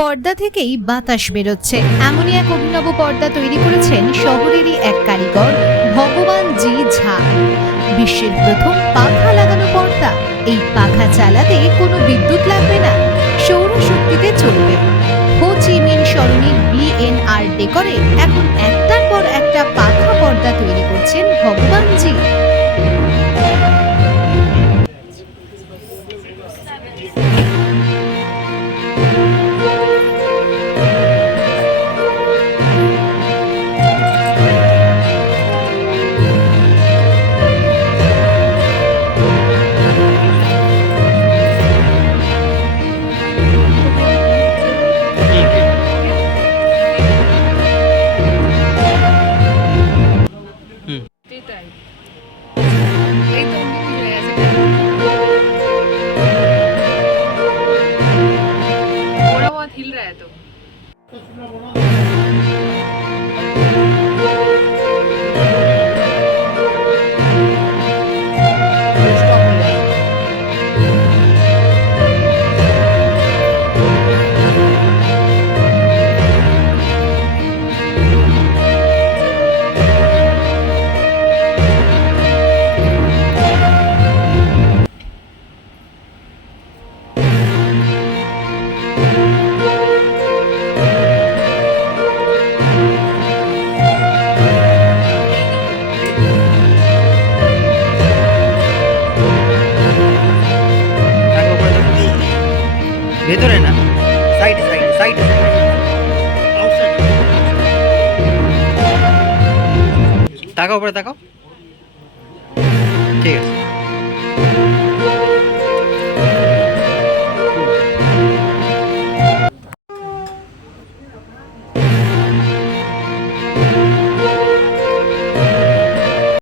পর্দা থেকেই বাতাস বেরোচ্ছে এমনই এক অভিনব পর্দা তৈরি করেছেন শহরেরই এক কারিগর ভগবান জি ঝা। বিশ্বের প্রথম পাখা লাগানো পর্দা। এই পাখা চালাতে কোনো বিদ্যুৎ লাগবে না, সৌরশক্তিতে চলবে। হো চি মিন সরণির বিএনআর ডেকরে এখন একটার পর একটা পাখা পর্দা তৈরি করছেন ভগবান জি। हिल रहा है तो ভেতরে না, সাইডে সাইডে সাইডে তাকাও, উপরে তাকাও। ঠিক আছে।